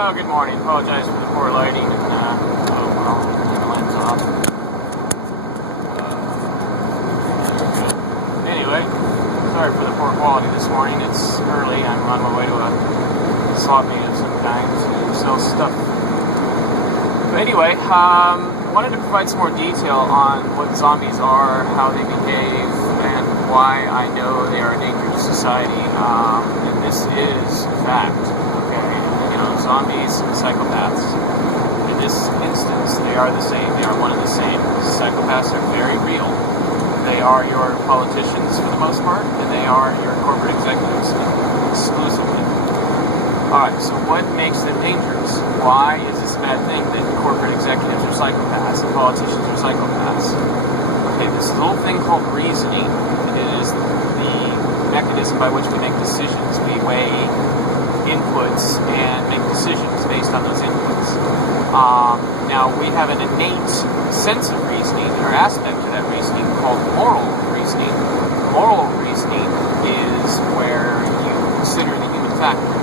Oh, good morning. Apologize for the poor lighting and, oh, well, turn the lights off. Anyway, sorry for the poor quality this morning. It's early. I'm on my way to a slot meet of some kind to sell stuff. But anyway, wanted to provide some more detail on what zombies are, how they behave, and why I know they are a danger to society. And this is fact. Zombies and psychopaths. In this instance, they are the same. They are one and the same. Psychopaths are very real. They are your politicians for the most part, and they are your corporate executives exclusively. Alright, so what makes them dangerous? Why is this a bad thing that corporate executives are psychopaths and politicians are psychopaths? Okay, this little thing called reasoning. It is the mechanism by which we make decisions. We weigh inputs and make decisions based on those inputs. Now, we have an innate sense of reasoning, or aspect to that reasoning, called moral reasoning. Moral reasoning is where you consider the human factor.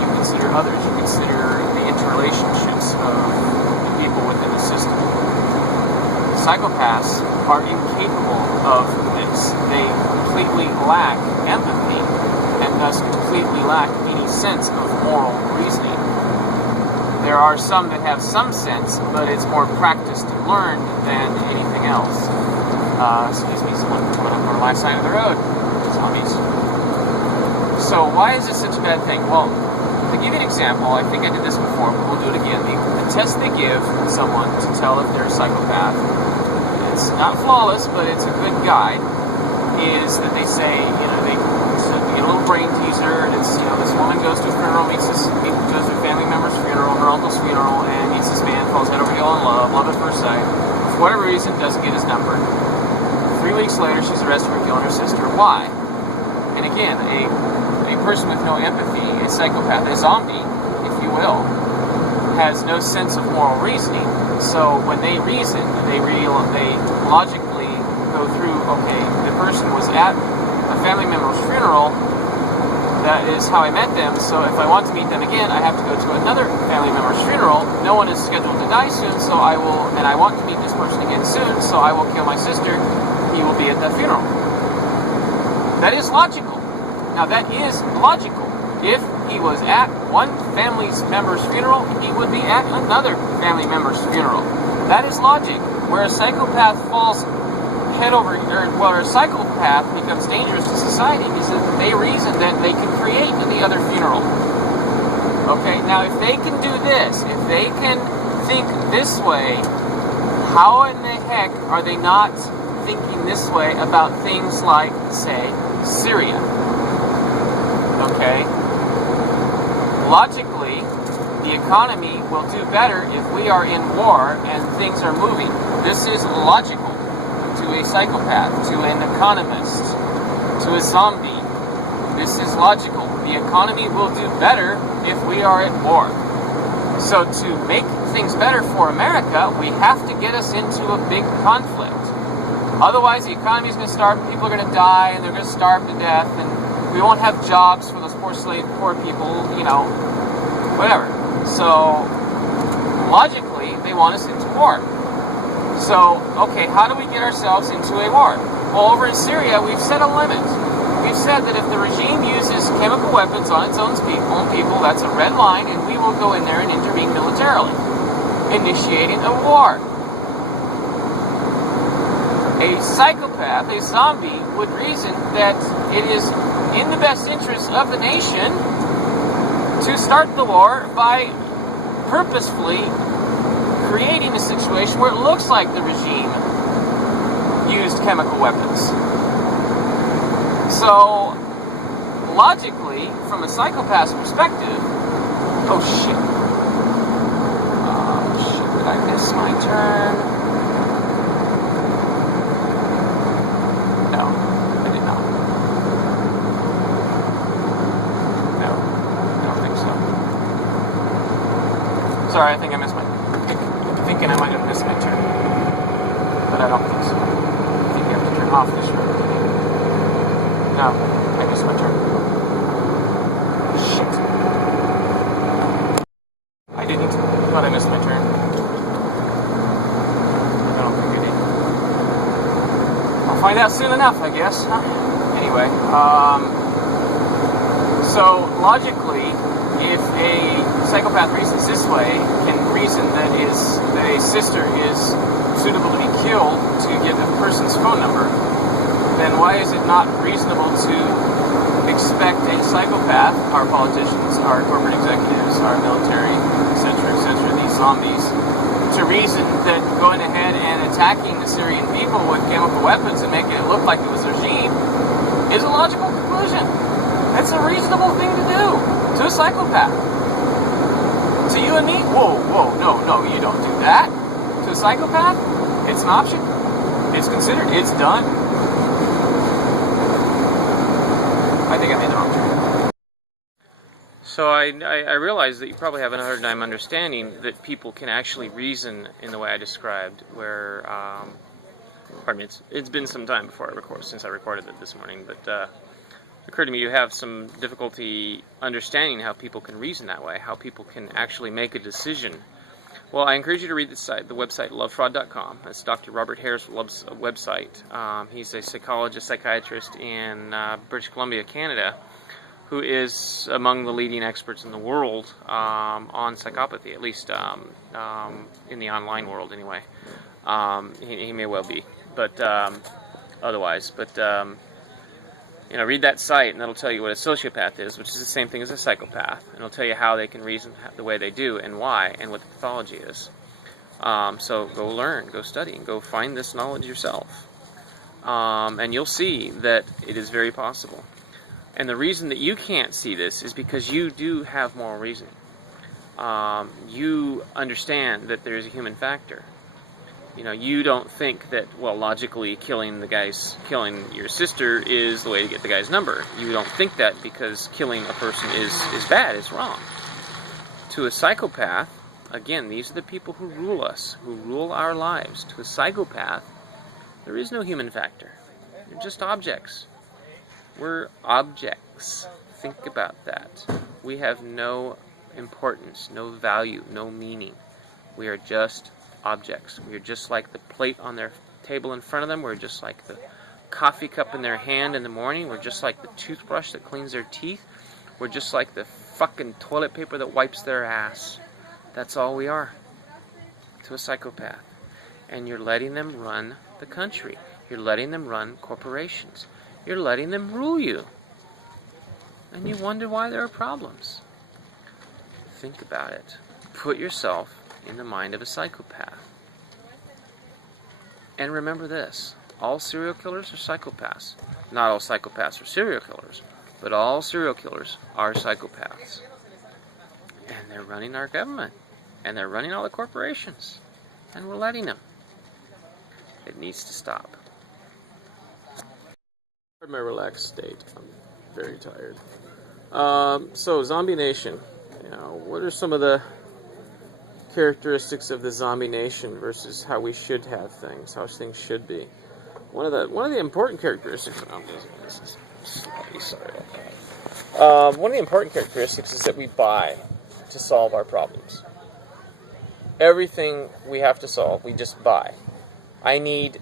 You consider others. You consider the interrelationships of the people within the system. Psychopaths are incapable of this. They completely lack empathy and thus completely lack any sense of moral reasoning. There are some that have some sense, but it's more practiced and learned than anything else. Excuse me, someone coming up on my side of the road. Zombies. So why is this such a bad thing? Well, to give you an example, I think I did this before, but we'll do it again. The test they give someone to tell if they're a psychopath, it's not flawless, but it's a good guide, is that they say, they a little brain teaser, and it's, this woman goes to a funeral, goes to a family member's funeral, her uncle's funeral, and meets this man, falls head over heel in love at first sight. For whatever reason, doesn't get his number. 3 weeks later, she's arrested for killing her sister. Why? And again, a person with no empathy, a psychopath, a zombie, if you will, has no sense of moral reasoning. So when they reason, they logically go through, okay, the person was at a family member's funeral, that is how I met them, so if I want to meet them again, I have to go to another family member's funeral. No one is scheduled to die soon, so I want to meet this person again soon, so I will kill my sister. He will be at that funeral. That is logical. Now that is logical. If he was at one family member's funeral, he would be at another family member's funeral. That is logic. Where a psychopath falls head over, or where a psychopath becomes dangerous to society is that they reason that they can create the other funeral. Okay, now if they can do this, if they can think this way, how in the heck are they not thinking this way about things like, say, Syria? Okay? Logically, the economy will do better if we are in war and things are moving. This is logical. To a psychopath, to an economist, to a zombie. This is logical. The economy will do better if we are at war. So to make things better for America, we have to get us into a big conflict. Otherwise, the economy is going to starve, and people are going to die, and they're going to starve to death, and we won't have jobs for those poor people, whatever. So, logically, they want us into war. So, okay, how do we get ourselves into a war? Well, over in Syria, we've set a limit. We've said that if the regime uses chemical weapons on its own people, that's a red line, and we will go in there and intervene militarily, initiating a war. A psychopath, a zombie, would reason that it is in the best interest of the nation to start the war by purposefully creating a situation where it looks like the regime used chemical weapons. So, logically, from a psychopath's perspective, oh shit, did I miss my turn? No, I did not. No, I don't think so. Sorry, I think I missed my thinking I might have missed my turn, but I don't think so. I think you have to turn off this road. No, I missed my turn. didn't. I thought I missed my turn. I don't think I did. I'll find out soon enough, I guess. Anyway, so logically, if a psychopath reasons this way, can reason that a sister is suitable to be killed to get the person's phone number, then why is it not reasonable to expect a psychopath, our politicians, our corporate executives, our military, etc., these zombies, to reason that going ahead and attacking the Syrian people with chemical weapons and making it look like it was the regime is a logical conclusion? That's a reasonable thing to do to a psychopath. To you and me? Whoa, no, you don't do that. To a psychopath? It's an option. It's considered. It's done. I think I made the wrong turn. So I realize that you probably have a hard time understanding that people can actually reason in the way I described, where, pardon me, it's been some time since I recorded it this morning, but it occurred to me you have some difficulty understanding how people can reason that way, how people can actually make a decision. Well, I encourage you to read the website lovefraud.com. That's Dr. Robert Hare's website. He's a psychiatrist in British Columbia, Canada, who is among the leading experts in the world on psychopathy, at least in the online world anyway. He may well be, but otherwise. But read that site, and that'll tell you what a sociopath is, which is the same thing as a psychopath. And it'll tell you how they can reason the way they do, and why, and what the pathology is. So go learn, go study, and go find this knowledge yourself. And you'll see that it is very possible. And the reason that you can't see this is because you do have moral reasoning. You understand that there is a human factor. You don't think that, well, logically killing your sister is the way to get the guy's number. You don't think that because killing a person is bad, it's wrong. To a psychopath, again, these are the people who rule us, who rule our lives. To a psychopath, there is no human factor. They're just objects. We're objects. Think about that. We have no importance, no value, no meaning. We are just objects. We are just like the plate on their table in front of them. We're just like the coffee cup in their hand in the morning. We're just like the toothbrush that cleans their teeth. We're just like the fucking toilet paper that wipes their ass. That's all we are to a psychopath. And you're letting them run the country. You're letting them run corporations. You're letting them rule you. And you wonder why there are problems. Think about it. Put yourself in the mind of a psychopath. And remember this, all serial killers are psychopaths. Not all psychopaths are serial killers, but all serial killers are psychopaths. And they're running our government, and they're running all the corporations, and we're letting them. It needs to stop. My relaxed state. I'm very tired. So, Zombie Nation. What are some of the characteristics of the zombie nation versus how we should have things, how things should be? One of the important characteristics. Sorry about that. One of the important characteristics is that we buy to solve our problems. Everything we have to solve, we just buy. You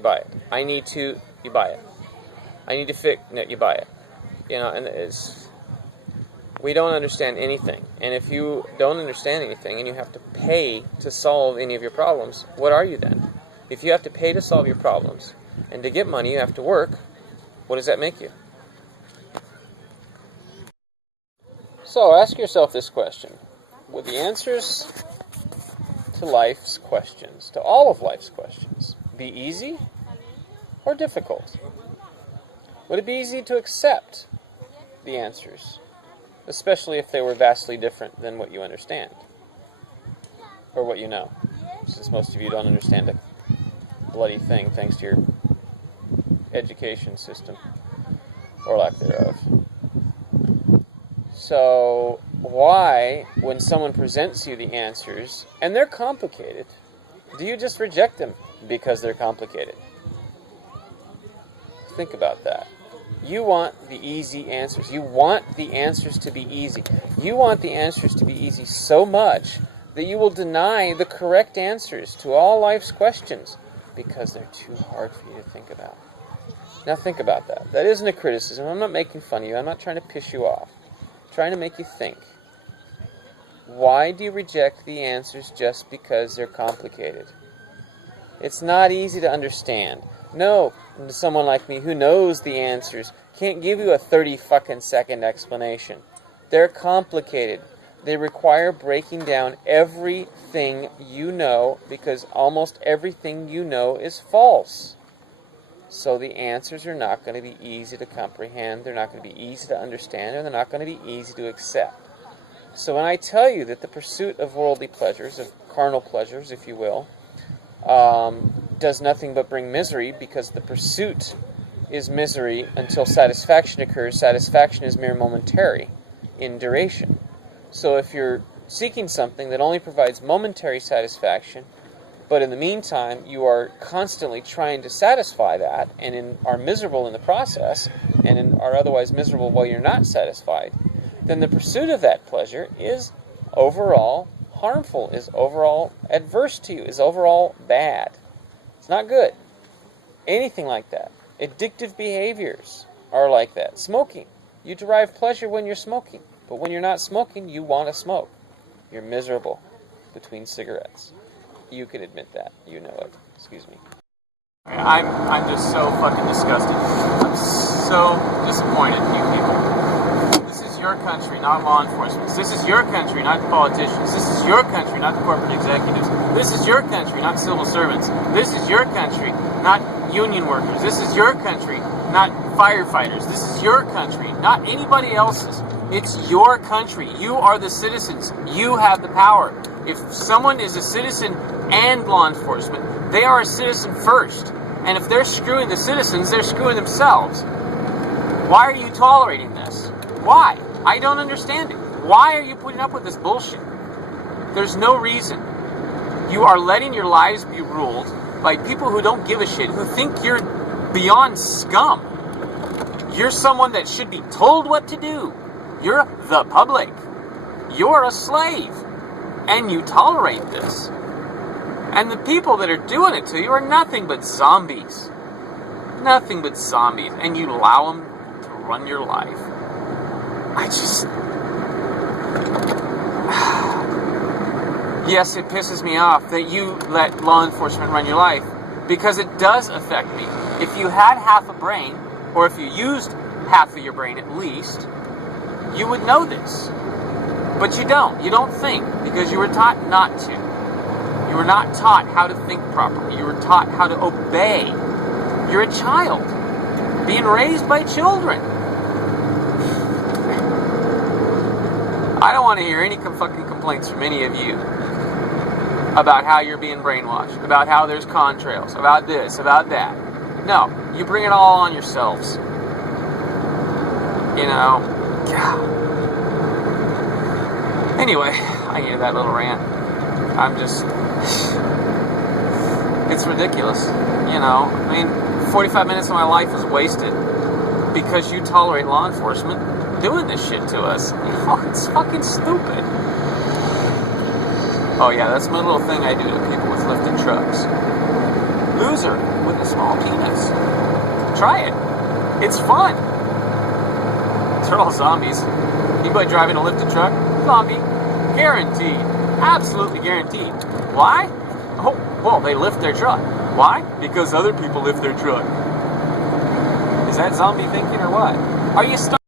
buy it. I need to, you buy it. I need to fix, no, you buy it. And we don't understand anything. And if you don't understand anything and you have to pay to solve any of your problems, what are you then? If you have to pay to solve your problems, and to get money you have to work, what does that make you? So ask yourself this question. Would the answers to life's questions, to all of life's questions, be easy or difficult? Would it be easy to accept the answers, especially if they were vastly different than what you understand, or what you know, since most of you don't understand a bloody thing thanks to your education system, or lack thereof. So why, when someone presents you the answers, and they're complicated, do you just reject them because they're complicated? Think about that. You want the easy answers. You want the answers to be easy. You want the answers to be easy so much that you will deny the correct answers to all life's questions because they're too hard for you to think about. Now think about that. That isn't a criticism. I'm not making fun of you. I'm not trying to piss you off. I'm trying to make you think. Why do you reject the answers just because they're complicated? It's not easy to understand. No, someone like me who knows the answers can't give you a 30-fucking-second explanation. They're complicated. They require breaking down everything you know because almost everything you know is false. So the answers are not going to be easy to comprehend, they're not going to be easy to understand, and they're not going to be easy to accept. So when I tell you that the pursuit of worldly pleasures, of carnal pleasures, if you will, does nothing but bring misery, because the pursuit is misery until satisfaction occurs. Satisfaction is mere momentary in duration. So if you're seeking something that only provides momentary satisfaction, but in the meantime you are constantly trying to satisfy that and are miserable in the process and are otherwise miserable while you're not satisfied, then the pursuit of that pleasure is overall harmful, is overall adverse to you, is overall bad. It's not good. Anything like that. Addictive behaviors are like that. Smoking. You derive pleasure when you're smoking, but when you're not smoking, you want to smoke. You're miserable between cigarettes. You can admit that. You know it. Excuse me. I'm just so fucking disgusted. I'm so disappointed in you people. This is your country, not law enforcement. This is your country, not the politicians. This is your country, not the corporate executives. This is your country, not civil servants. This is your country, not union workers. This is your country, not firefighters. This is your country, not anybody else's. It's your country. You are the citizens. You have the power. If someone is a citizen and law enforcement, they are a citizen first. And if they're screwing the citizens, they're screwing themselves. Why are you tolerating this? Why? I don't understand it. Why are you putting up with this bullshit? There's no reason. You are letting your lives be ruled by people who don't give a shit, who think you're beyond scum. You're someone that should be told what to do. You're the public. You're a slave. And you tolerate this. And the people that are doing it to you are nothing but zombies. Nothing but zombies. And you allow them to run your life. Yes, it pisses me off that you let law enforcement run your life, because it does affect me. If you had half a brain, or if you used half of your brain at least, you would know this. But you don't. You don't think, because you were taught not to. You were not taught how to think properly. You were taught how to obey. You're a child, being raised by children. I don't want to hear any fucking complaints from any of you about how you're being brainwashed, about how there's contrails, about this, about that. No, you bring it all on yourselves. You know, God. Anyway, I needed that little rant. It's ridiculous. You know, I mean, 45 minutes of my life was wasted because you tolerate law enforcement doing this shit to us. You know, it's fucking stupid. Oh yeah, that's my little thing I do to people with lifted trucks. Loser with a small penis. Try it. It's fun. They're all zombies. Anybody driving a lifted truck? Zombie. Guaranteed. Absolutely guaranteed. Why? Oh, well, they lift their truck. Why? Because other people lift their truck. Is that zombie thinking or what? Are you